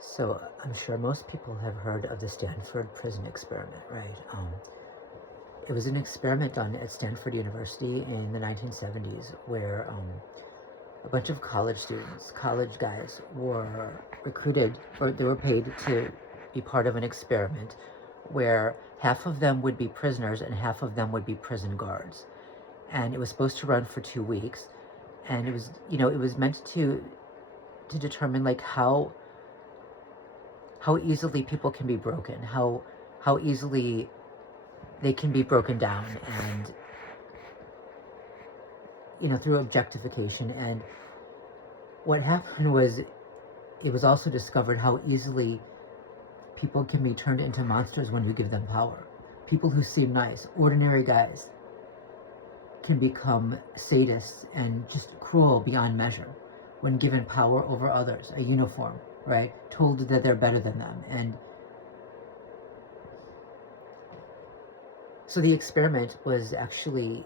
So I'm sure most people have heard of the Stanford prison experiment, right? It was an experiment done at Stanford University in the 1970s where a bunch of college students, college guys, were recruited, or they were paid to be part of an experiment where half of them would be prisoners and half of them would be prison guards. And it was supposed to run for 2 weeks. And it was, it was meant to determine like how easily people can be broken, how easily they can be broken down, and through objectification. And what happened was, it was also discovered how easily people can be turned into monsters when you give them power. People who seem nice, ordinary guys, can become sadists and just cruel beyond measure when given power over others, a uniform, right? Told that they're better than them. And so the experiment was actually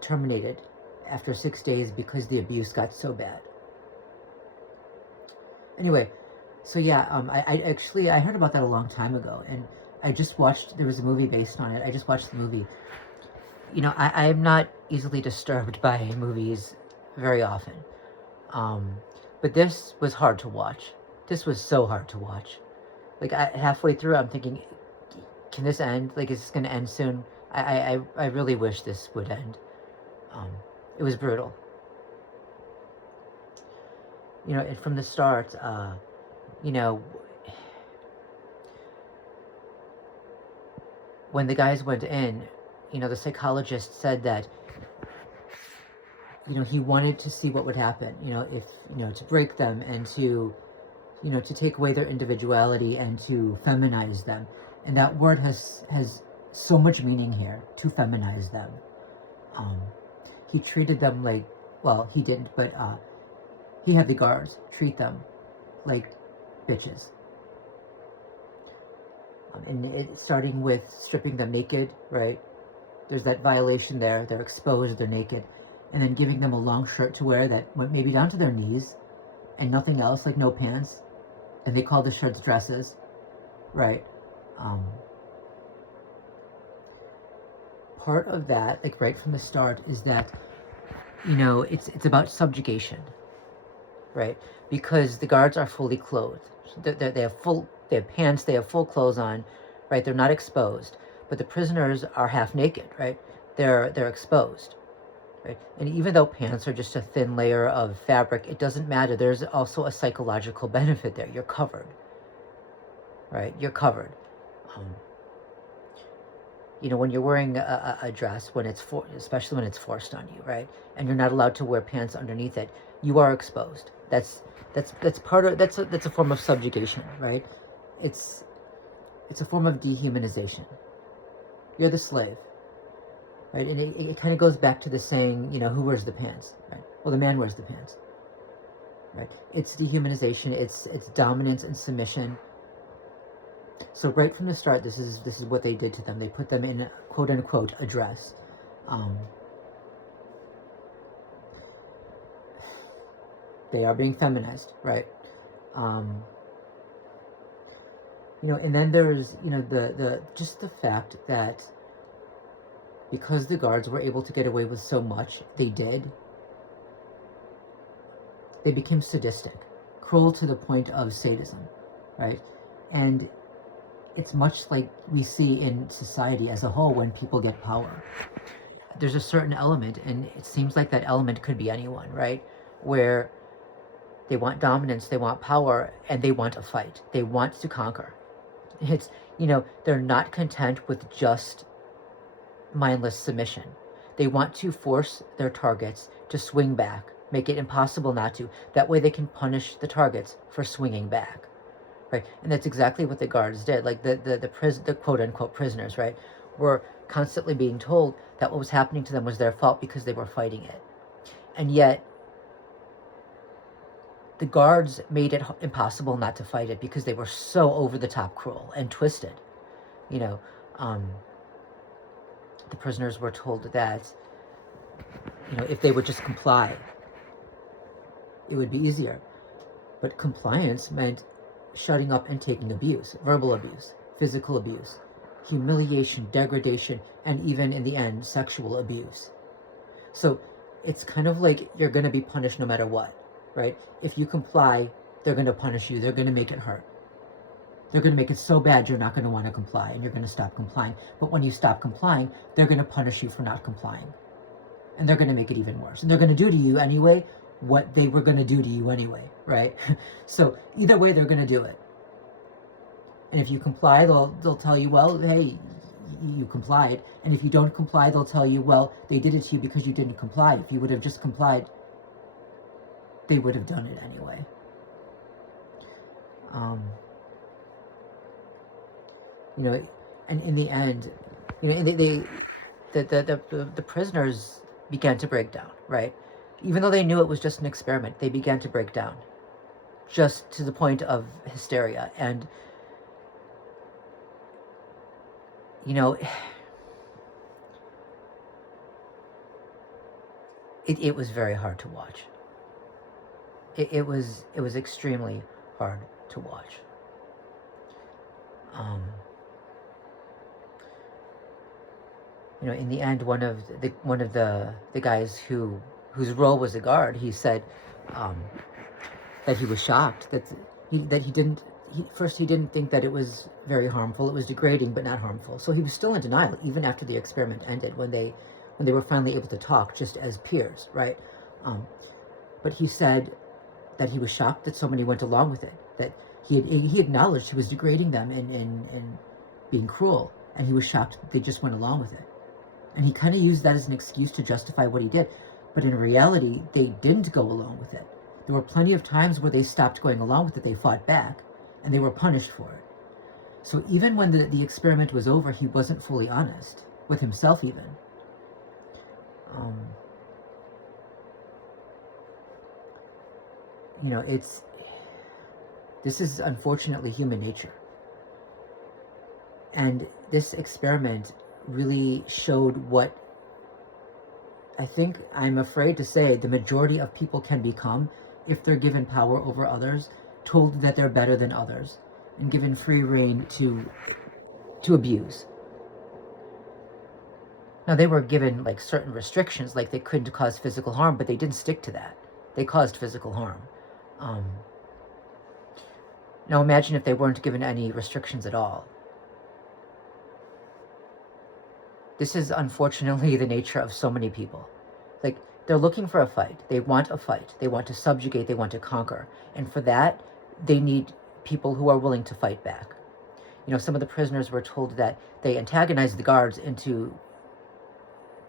terminated after 6 days because the abuse got so bad. Anyway, so yeah, I heard about that a long time ago, and I just watched, there was a movie based on it. I just watched the movie. I'm not easily disturbed by movies very often. But this was hard to watch. This was so hard to watch. Like, halfway through, I'm thinking, can this end? Like, is this going to end soon? I really wish this would end. It was brutal. And from the start, when the guys went in, the psychologist said that, he wanted to see what would happen, if, to break them and to, to take away their individuality and to feminize them. And that word has so much meaning here, to feminize them. He treated them like, well, he didn't, but he had the guards treat them like bitches. And starting with stripping them naked, right? There's that violation there. They're exposed, they're naked. And then giving them a long shirt to wear that went maybe down to their knees and nothing else, like no pants. And they call the shirts dresses, right? Part of that, like right from the start, is that, it's about subjugation, right? Because the guards are fully clothed. They have pants, they have full clothes on, right? They're not exposed. But the prisoners are half naked, right? They're exposed, right? And even though pants are just a thin layer of fabric, it doesn't matter. There's also a psychological benefit there. You're covered, right? You're covered. When you're wearing a dress, especially when it's forced on you, right? And you're not allowed to wear pants underneath it, you are exposed. That's a form of subjugation, right? It's a form of dehumanization. You're the slave, right? And it kind of goes back to the saying, who wears the pants, right? Well, the man wears the pants, right? It's dehumanization. It's dominance and submission. So right from the start, this is what they did to them. They put them in, quote unquote, a dress. They are being feminized, right? And then there's, just the fact that because the guards were able to get away with so much, they became sadistic, cruel to the point of sadism, right? And it's much like we see in society as a whole when people get power. There's a certain element, and it seems like that element could be anyone, right? Where they want dominance, they want power, and they want a fight. They want to conquer. It's, they're not content with just mindless submission. They want to force their targets to swing back, make it impossible not to. That way they can punish the targets for swinging back, right? And that's exactly what the guards did. Like the quote-unquote prisoners, right, were constantly being told that what was happening to them was their fault because they were fighting it. And yet, the guards made it impossible not to fight it because they were so over-the-top cruel and twisted. The prisoners were told that, if they would just comply, it would be easier. But compliance meant shutting up and taking abuse, verbal abuse, physical abuse, humiliation, degradation, and even in the end, sexual abuse. So it's kind of like you're going to be punished no matter what, right? If you comply, they're going to punish you. They're going to make it hurt. They're going to make it so bad you're not going to want to comply, and you're going to stop complying. But when you stop complying, they're going to punish you for not complying. And they're going to make it even worse. And they're going to do to you anyway what they were going to do to you anyway, right? So either way, they're going to do it. And if you comply, they'll tell you, well, hey, you complied. And if you don't comply, they'll tell you, well, they did it to you because you didn't comply. If you would have just complied, they would have done it anyway. You know, and in the end, you know, the prisoners began to break down, right? Even though they knew it was just an experiment, they began to break down, just to the point of hysteria. And you know, it was very hard to watch. It was extremely hard to watch. You know, in the end, one of the guys whose role was a guard, he said that he was shocked that he didn't think that it was very harmful. It was degrading, but not harmful. So he was still in denial even after the experiment ended, when they were finally able to talk just as peers, right? But he said that he was shocked that so many went along with it. That he acknowledged he was degrading them and being cruel, and he was shocked that they just went along with it. And he kind of used that as an excuse to justify what he did. But in reality, they didn't go along with it. There were plenty of times where they stopped going along with it. They fought back, and they were punished for it. So even when the experiment was over, he wasn't fully honest with himself even. You know, this is unfortunately human nature. And this experiment really showed what I think, I'm afraid to say, the majority of people can become if they're given power over others, told that they're better than others, and given free rein to abuse. Now, they were given like certain restrictions, like they couldn't cause physical harm, but they didn't stick to that. They caused physical harm. Now imagine if they weren't given any restrictions at all. This is unfortunately the nature of so many people. Like, they're looking for a fight. They want a fight. They want to subjugate. They want to conquer. And for that, they need people who are willing to fight back. You know, some of the prisoners were told that they antagonized the guards into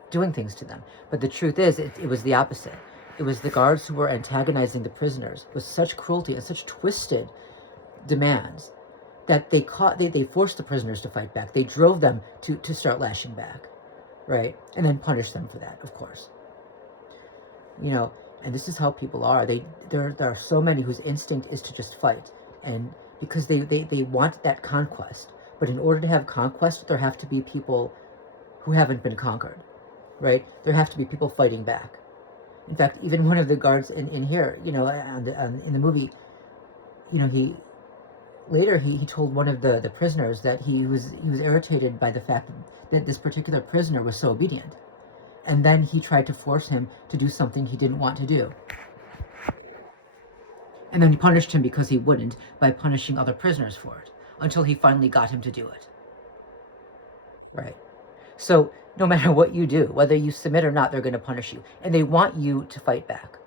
doing things to them. But the truth is, it was the opposite. It was the guards who were antagonizing the prisoners with such cruelty and such twisted demands that they forced the prisoners to fight back. They drove them to start lashing back, right? And then punished them for that, of course. You know, and this is how people are. There are so many whose instinct is to just fight, and because they want that conquest. But in order to have conquest, there have to be people who haven't been conquered, right? There have to be people fighting back. In fact, even one of the guards in here, you know, in the movie, you know, he told one of the prisoners that he was irritated by the fact that this particular prisoner was so obedient. And then he tried to force him to do something he didn't want to do. And then he punished him because he wouldn't, by punishing other prisoners for it, until he finally got him to do it. Right? So no matter what you do, whether you submit or not, they're going to punish you. And they want you to fight back.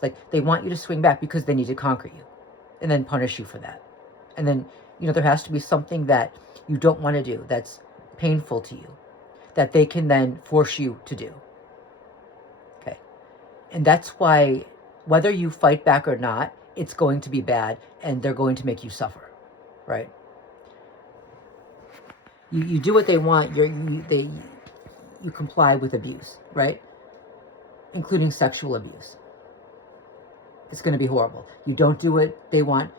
Like, they want you to swing back because they need to conquer you, and then punish you for that. And then, you know, there has to be something that you don't want to do, that's painful to you, that they can then force you to do. Okay? And that's why, whether you fight back or not, it's going to be bad, and they're going to make you suffer. Right? You do what they want, you comply with abuse, right? Including sexual abuse. It's going to be horrible. You don't do what they want,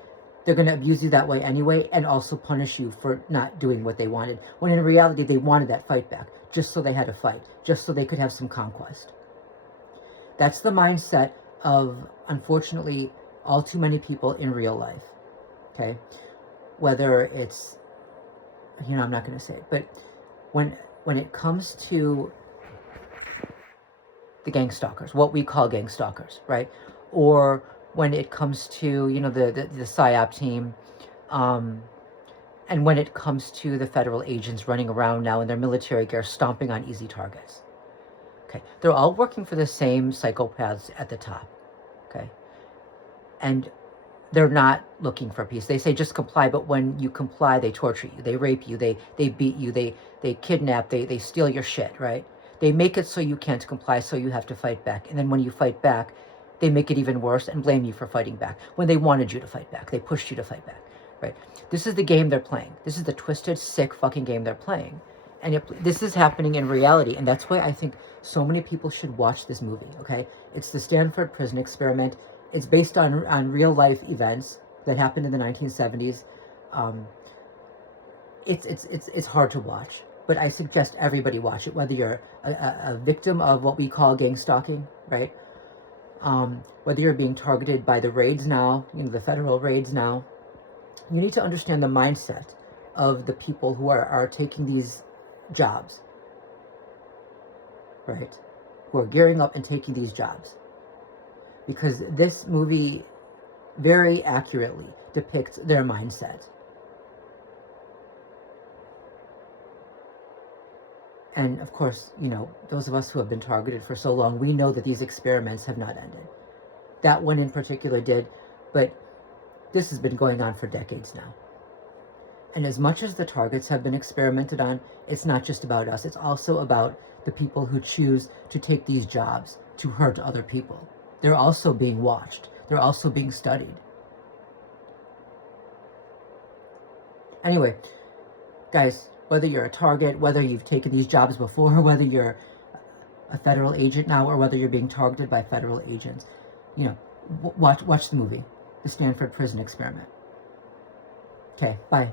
they're going to abuse you that way anyway, and also punish you for not doing what they wanted, when in reality they wanted that fight back, just so they had to fight, just so they could have some conquest. That's the mindset of, unfortunately, all too many people in real life. okay? Whether it's, I'm not going to say it, but when it comes to the gang stalkers, what we call gang stalkers, right? Or when it comes to, the PSYOP team, and when it comes to the federal agents running around now in their military gear, stomping on easy targets. Okay, they're all working for the same psychopaths at the top. Okay, and they're not looking for peace. They say just comply, but when you comply, they torture you, they rape you, they beat you, they kidnap, they steal your shit, right? They make it so you can't comply, so you have to fight back. And then when you fight back, they make it even worse and blame you for fighting back when they wanted you to fight back. They pushed you to fight back, right? This is the game they're playing. This is the twisted, sick fucking game they're playing. And this is happening in reality. And that's why I think so many people should watch this movie, okay? It's the Stanford prison experiment. It's based on real life events that happened in the 1970s. It's hard to watch, but I suggest everybody watch it, whether you're a victim of what we call gang stalking, right? Whether you're being targeted by the raids now, the federal raids now. You need to understand the mindset of the people who are taking these jobs, right? Who are gearing up and taking these jobs. Because this movie very accurately depicts their mindset. And of course, those of us who have been targeted for so long, we know that these experiments have not ended. That one in particular did, but this has been going on for decades now. And as much as the targets have been experimented on, it's not just about us. It's also about the people who choose to take these jobs to hurt other people. They're also being watched. They're also being studied. Anyway, guys, whether you're a target, whether you've taken these jobs before, whether you're a federal agent now, or whether you're being targeted by federal agents, watch the movie, The Stanford Prison Experiment. Okay, bye.